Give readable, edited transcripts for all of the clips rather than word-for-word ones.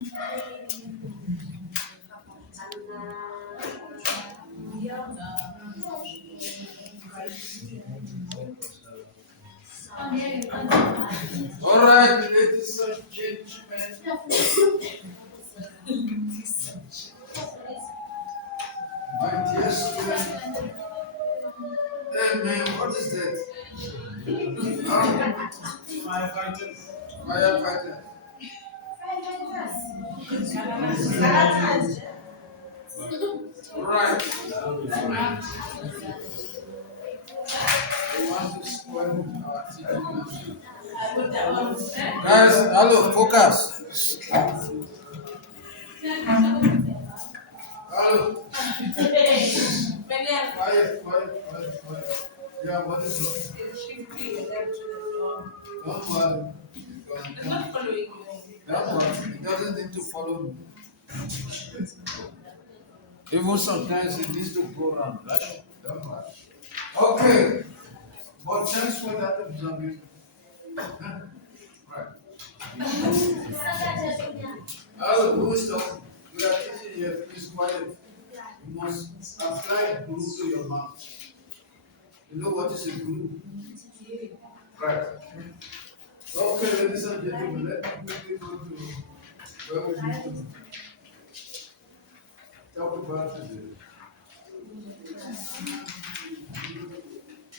All right, ladies and gentlemen. My dear student. Hey man, what is that? Firefighters. Firefighter. Right. They want to spoil our teaching. Guys, hello, focus. Hello. Quiet. Yeah, what is wrong? Don't worry. It's not following you. Don't worry. It doesn't need to follow me. Even sometimes it needs to go around, right? Don't worry. Okay. But thanks for that observation. Right. Hello, who is talking? We are teaching here. Please quiet. You must apply glue to your mouth. You know what is a glue? Right. Okay, ladies and gentlemen, let me quickly go to where we need to talk about today.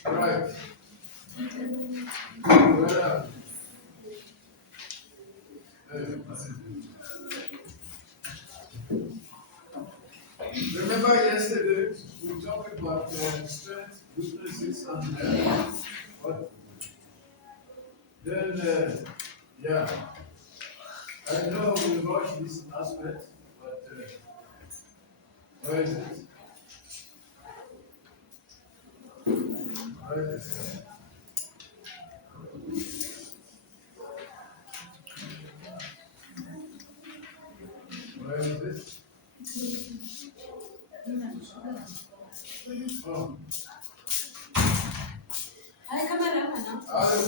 Right. Well, remember yesterday we talked about strengths, weaknesses, and what? Then, yeah, I know we watch this aspect, but where is it? Where is it? Where is it? Oh. Hi, camera. Hello.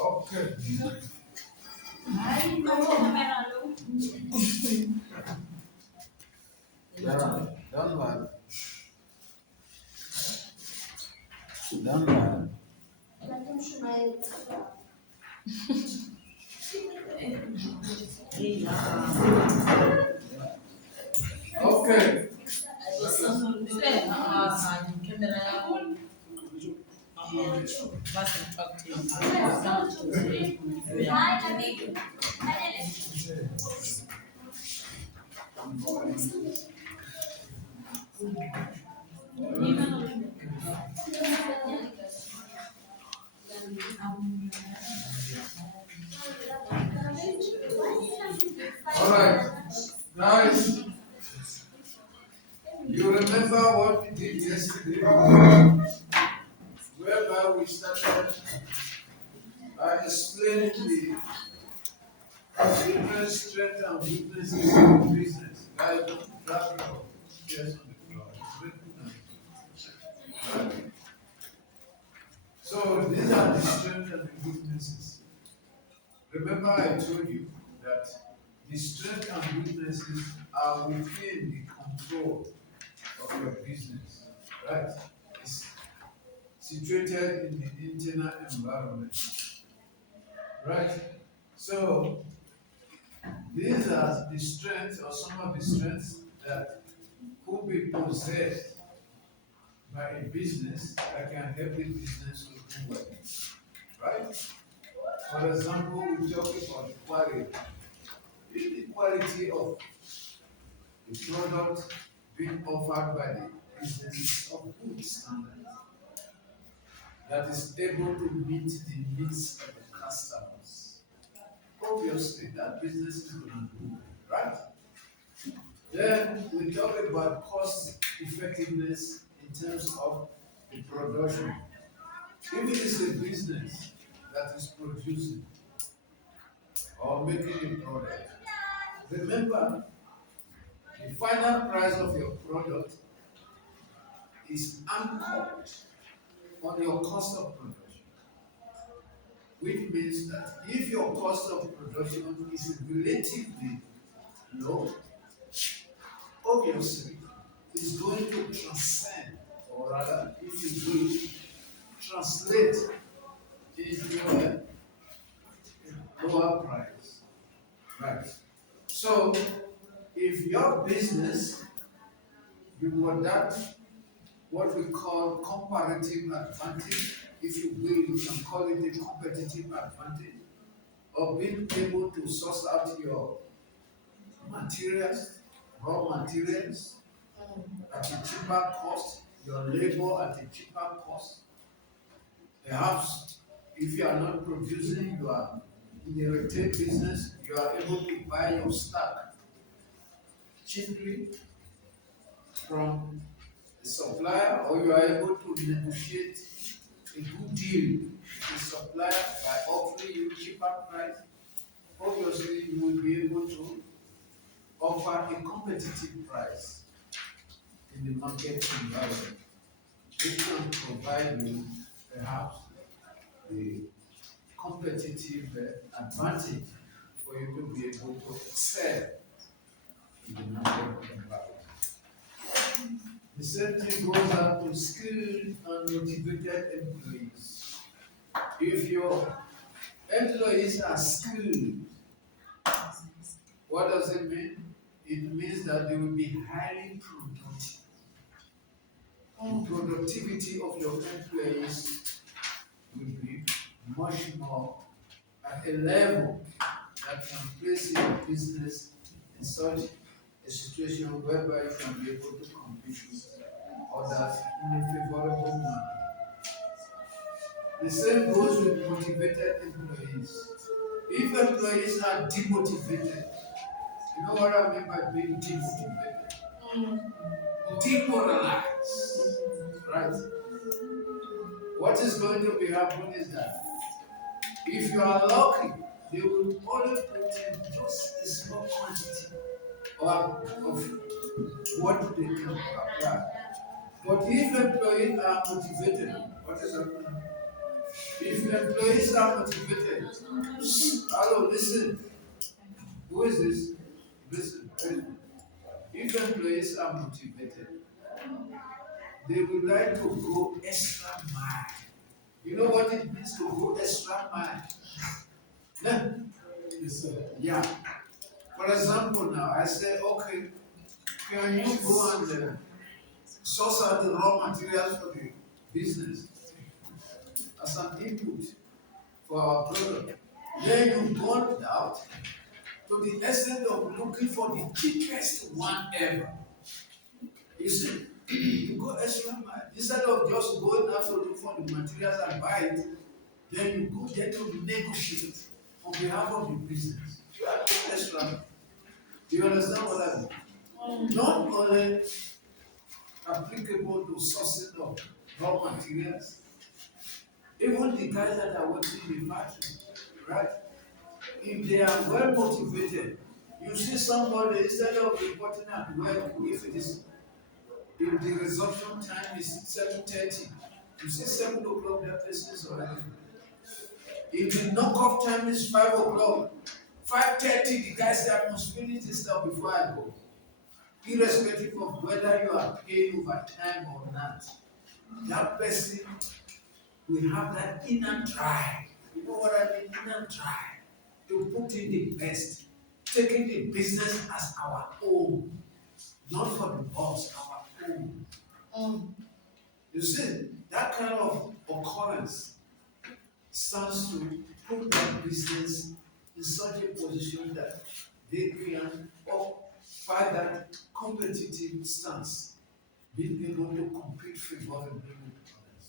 Okay. Yeah, done well. Done well. Okay. All right, guys. You remember what we did yesterday, whereby we started by explaining the different strengths and weaknesses of business. Guys, don't drop your chairs on the floor. It's written on the floor. Right. So these are the strengths and the weaknesses. Remember I told you that the strengths and weaknesses are within the control of your business. Right? It's situated in the internal environment. Right? So these are the strengths or some of the strengths that could be possessed by a business that can help the business to do well. Right? For example, we talk about the quality. If the quality of the product being offered by the business is of good standard, that is able to meet the needs of the customers, obviously that business is going to do well, right? Then we talk about cost effectiveness in terms of the production. If it is a business that is producing or making a product. Remember, the final price of your product is anchored on your cost of production, which means that if your cost of production is relatively low, obviously it's going to transcend, or rather, if you will, translate into a lower price. Right. So, if your business, you got that what we call comparative advantage, if you will, you can call it a competitive advantage, of being able to source out your materials, raw materials, at a cheaper cost, your labor at a cheaper cost. Perhaps if you are not producing, you are in a retail business, you are able to buy your stock cheaply from the supplier, or you are able to negotiate a good deal with the supplier by offering you cheaper price. Obviously, you will be able to offer a competitive price in the market environment, which can provide you perhaps the competitive advantage for you to be able to excel in the market environment. The same thing goes out to skilled and motivated employees. If your employees are skilled, what does it mean? It means that they will be highly productive. The productivity of your employees will be much more at a level that can place your business in such a situation whereby you can be able to compete with others in a favorable manner. The same goes with motivated employees. If employees are demotivated, you know what I mean by being demotivated? Demoralized. Right? What is going to be happening is that if you are lucky, they will only put in just a small quantity of what they can apply. But if employees are motivated, what is happening? If employees are motivated, hello, listen. Who is this? Listen. If employees are motivated, they would like to go extra mile. You know what it means to go extra mile? Yeah. Yes, sir. Yeah. For example, now I say, okay, can you go and source out the raw materials for the business as an input for our product? Then you go out to the extent of looking for the cheapest one ever. You see, you go extra mile. Instead of just going out to look for the materials and buy it, then you go there to negotiate on behalf of the business. You are doing extra mile. Do you understand what I mean? Not only applicable to sourcing of raw materials, even the guys that are working in the factory, right? If they are well motivated, you see somebody instead of reporting at work, if the resumption time is 7:30, you see 7 o'clock that person is already. If the knock-off time is 5 o'clock, 5:30, the guy said I must finish this stuff before I go. Irrespective of whether you are paid overtime or not, that person will have that inner drive. You know what I mean? Inner drive to put in the best, taking the business as our own, not for the boss, our own. You see, that kind of occurrence stands to put that business in such a position that they can offer that competitive stance, being able to compete favorably with others.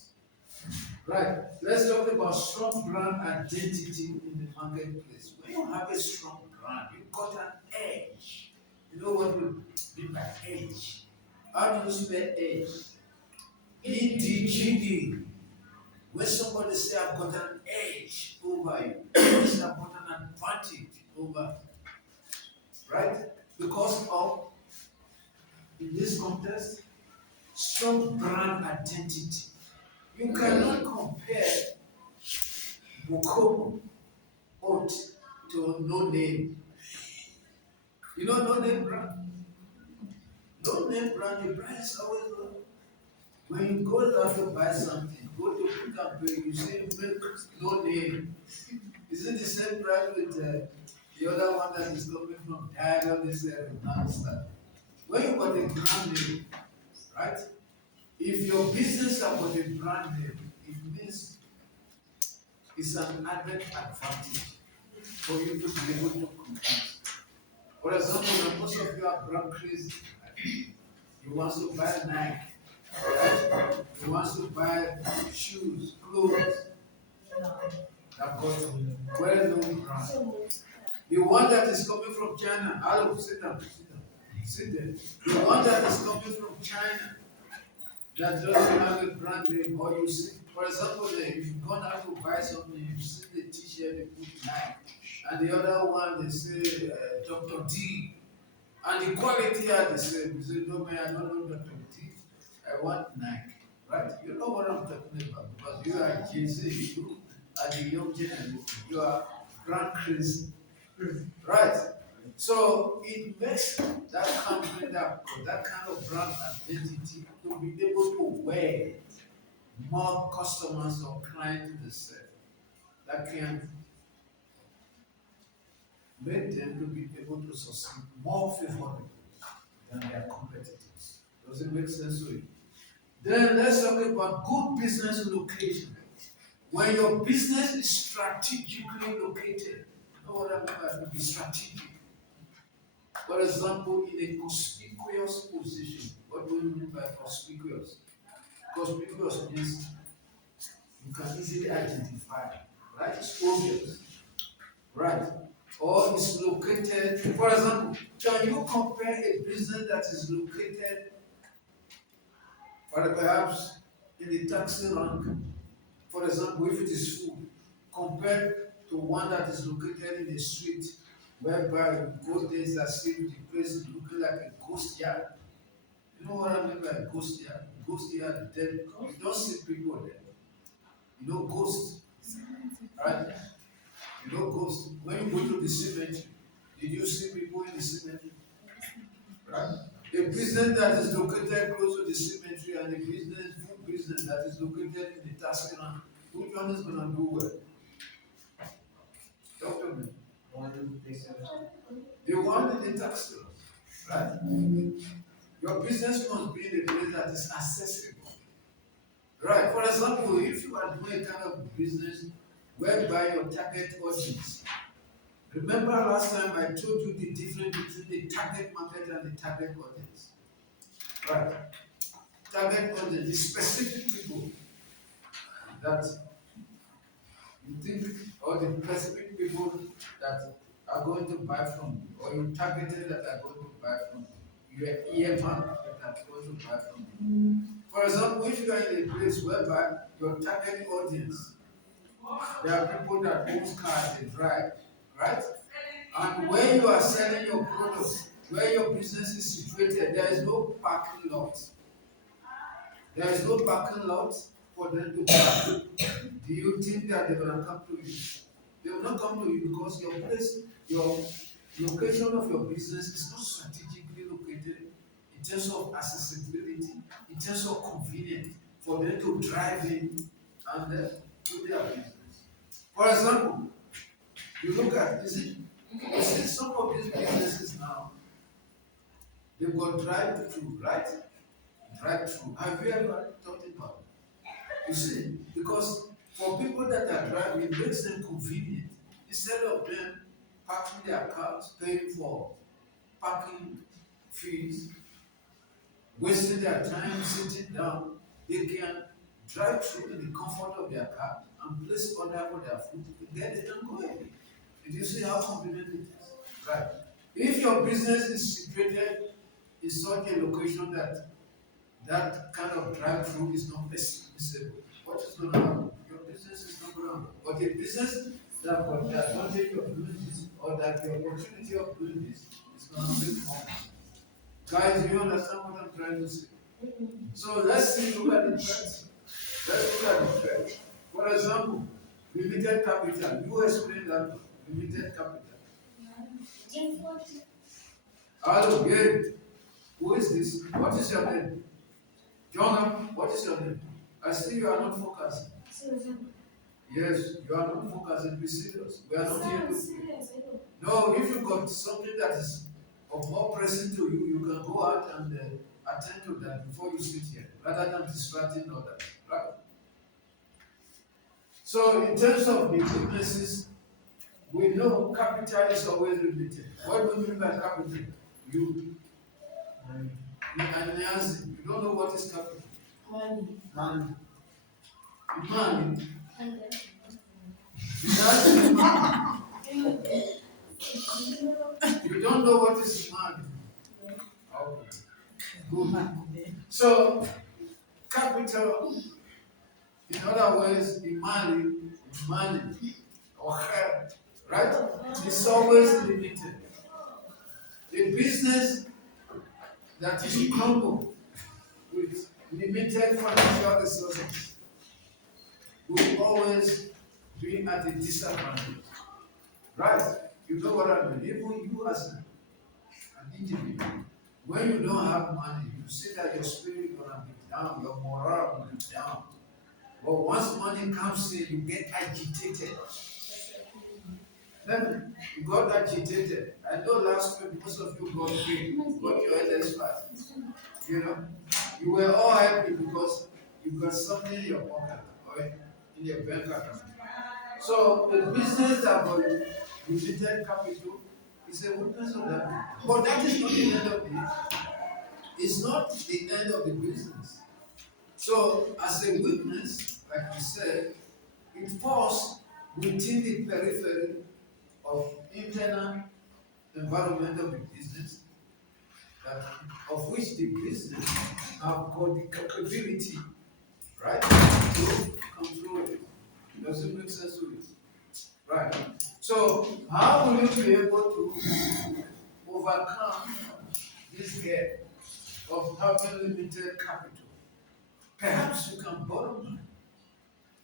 Right, let's talk about strong brand identity in the marketplace. When you have a strong brand, you've got an edge. You know what we mean by edge? How do you spell edge? EDGE. When somebody say I've got an edge over you, I've got an advantage. over, right? Because of, in this context, strong brand identity. You cannot compare Bukomo oat to no name. You know no name brand? No name brand, the brand is always low. When you go out to buy something, go to pick up where you say milk, no name. Is it the same brand with the other one that is coming from Diagon, this stuff? When you got a brand name, right? If your business has got a brand name, it means it's an added advantage for you to be able to compete. For example, when most of you are brand crazy, you want to buy Nike, right? You want to buy shoes, clothes, that got well-known brand. The one that is coming from China, I'll sit down, sit there. The one that is coming from China, that doesn't have a brand name, or you see, for example, if you've gone out to buy something, you see the t-shirt, they put Nike, and the other one, they say Dr. D, and the quality are the same. You say, no man, I don't know Dr. D, I want Nike, right? You know what I'm talking about, because you are Jay-Z, you are the young generation, you are brand crazy, right? So it makes that company that kind of brand identity to be able to wear more customers or clients to the set that can make them to be able to succeed more favorably than their competitors. Does it make sense to you? Then let's talk about good business location. When your business is strategically located, you know what I mean by to be strategic? For example, in a conspicuous position. What do we mean by conspicuous? Conspicuous means you can easily identify, right? It's obvious, right? Or it's located, for example, can you compare a business that is located, or perhaps in the taxi rank, for example, if it is food, compared to one that is located in a street whereby you go there as if the place is looking like a ghost yard? You know what I mean by ghost yard? Ghost yard, dead. You don't see people there. You know ghost, right? You know ghost. When you go to the cemetery, did you see people in the cemetery? Right? A business that is located close to the cemetery and a business, food business that is located in the taxi rank, which one is gonna do well? Talk to me. The one in the taxi rank, right? Your business must be in a place that is accessible. Right. For example, if you are doing a kind of business whereby your target audience, remember last time I told you the difference between the target market and the target audience. Right. Target audience, the specific people that you think, or the specific people that are going to buy from you, or you targeted that are going to buy from you, your earmark that are going to buy from you. For example, if you are in a place whereby your target audience, there are people that own cars, they drive, right? And where you are selling your products, where your business is situated, there is no parking lot. There is no parking lot for them to park. Do you think that they're going to come to you? They will not come to you because your place, your location of your business is not strategically located in terms of accessibility, in terms of convenience for them to drive in and do their business. For example, you look at, you see some of these businesses now, they've got drive-through, right? Drive-through. Have you ever thought about it? You see, because for people that are driving, it makes them convenient. Instead of them parking their cars, paying for parking fees, wasting their time sitting down, they can drive through in the comfort of their car and place order for their food, then they can go away. Did you see how convenient it is? Right. If your business is situated in such a location that that kind of drive-through is not permissible, what is going to happen? Your business is not going to happen. But a business that but the advantage of doing this or that the opportunity of doing this is going to be more. Guys, do you understand what I'm trying to say? So let's see, look at the trend. Let's look at the trend. For example, limited capital. You explain that one. Limited capital. Hello, Gabe. Who is this? What is your name? Jonah, what is your name? I see you are not focused. Yes, you are not focused. Be serious. We are not here to play. No, if you got something that is of more pressing to you, you can go out and attend to that before you sit here, rather than distracting others. Right? So, in terms of the weaknesses, we know capital is always limited. What do you mean by capital? You and Nancy, you don't know what is capital. Money. Money. Money. You don't know what is money. Okay. Good. So, capital, in other words, the money, or help, right? It's always limited. A business that is crumbled with limited financial resources will always be at a disadvantage. Right? You know what I mean? Even you as an individual, when you don't have money, you see that your spirit gonna be down, your morale will be down. But once money comes in, you get agitated. Then you got agitated. I know last week most of you got paid, got your LS pass. You know, you were all happy because you got something in your pocket or in your bank account. So the business that got limited capital is a weakness of that. But that is not the end of it. It's not the end of the business. So as a weakness, like we said, it falls within the periphery of internal environment of the business, that of which the business have got the capability, right, to control it. Does it make sense to it? Right. So how will you be able to overcome this gap of having limited capital? Perhaps you can borrow money.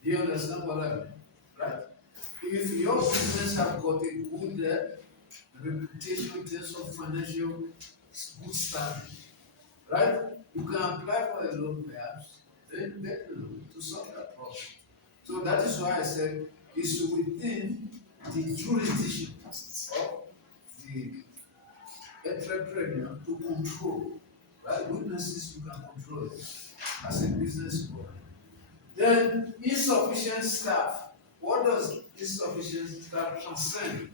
Do you understand what I mean? Right? If your business have got a good reputation in terms of financial good standing, right? You can apply for a loan perhaps, then get a loan to solve that problem. So that is why I said it's within the jurisdiction of the entrepreneur to control, right? Weaknesses you can control it as a business owner. Then insufficient staff. What does insufficient staff concern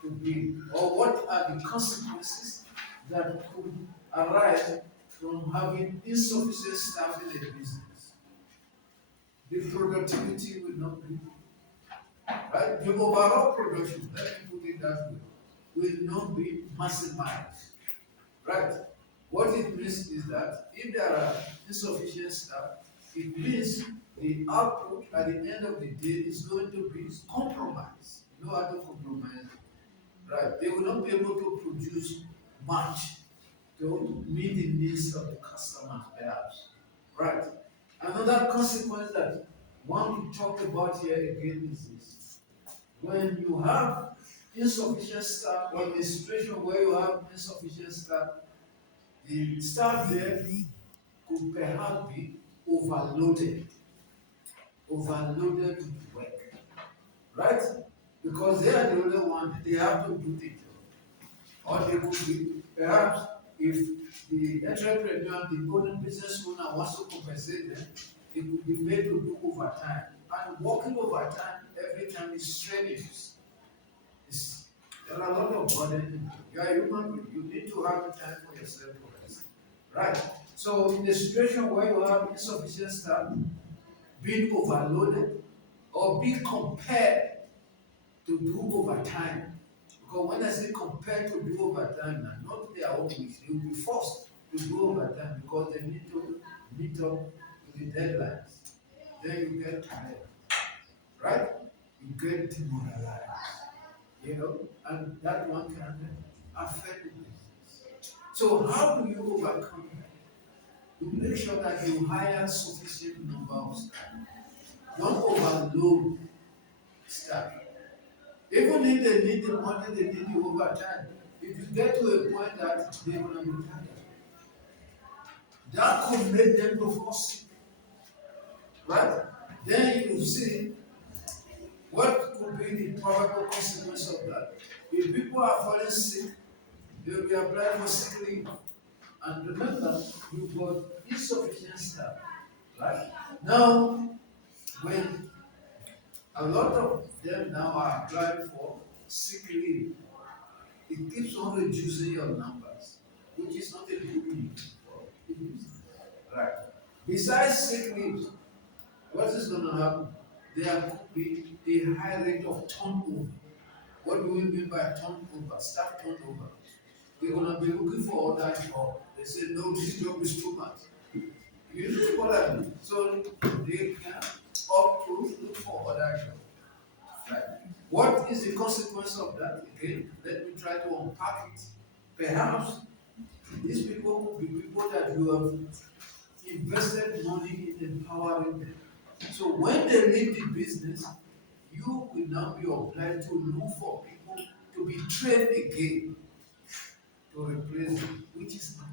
to be? Or what are the consequences that could arise from having insufficient staff in a business? The productivity will not be, right? The overall production, let me put it that way, will not be maximized. Right? What it means is that if there are insufficient staff, it means the output at the end of the day is going to be compromised. No other compromise. Right? They will not be able to produce much to meet the needs of the customers, perhaps. Right? Another consequence that one to talk about here again is this. When you have insufficient staff, or in a situation where you have insufficient staff, the staff there could perhaps be overloaded with work, right? Because they are the only one, they have to do the job. Or they could be, perhaps, if the entrepreneur, the owner, business owner wants to compensate them, it could be made to do overtime. And working overtime every time is strenuous. There are a lot of burden. You are human being. You need to have time for yourself to rest. Right? So in a situation where you have insufficient staff, being overloaded, or being compared to do overtime. Because when I say compared to do overtime, now, not their own wish, they will be forced to do overtime because they need to meet up to the deadlines. Then you get tired. Right? You get demoralized, and that one can affect the business. So how do you overcome that? You make sure that you hire sufficient number of staff. Don't overload staff. Even if they need the money, they need the overtime. If you get to a point that they're going to be tired, that could make them to fall sick, right? Then you see what could be the probable consequence of that. If people are falling sick, they will be applying for sick leave. And remember, you've got insufficient staff, right? Now, when a lot of them now are applying for sick leave, it keeps on reducing your numbers, which is not a good news for the business. Right. Besides sick leave, what is going to happen? There could be a high rate of turnover. What do we mean by turnover? Staff turnover. They're going to be looking for other job. They say, no, this job is too much. You know what I mean? So they can opt to look for other job. Right. What is the consequence of that? Again, let me try to unpack it. Perhaps these people will be people that you have invested money in empowering them. So when they leave the business, you will now be obliged to look for people to be trained again to replace them, which is not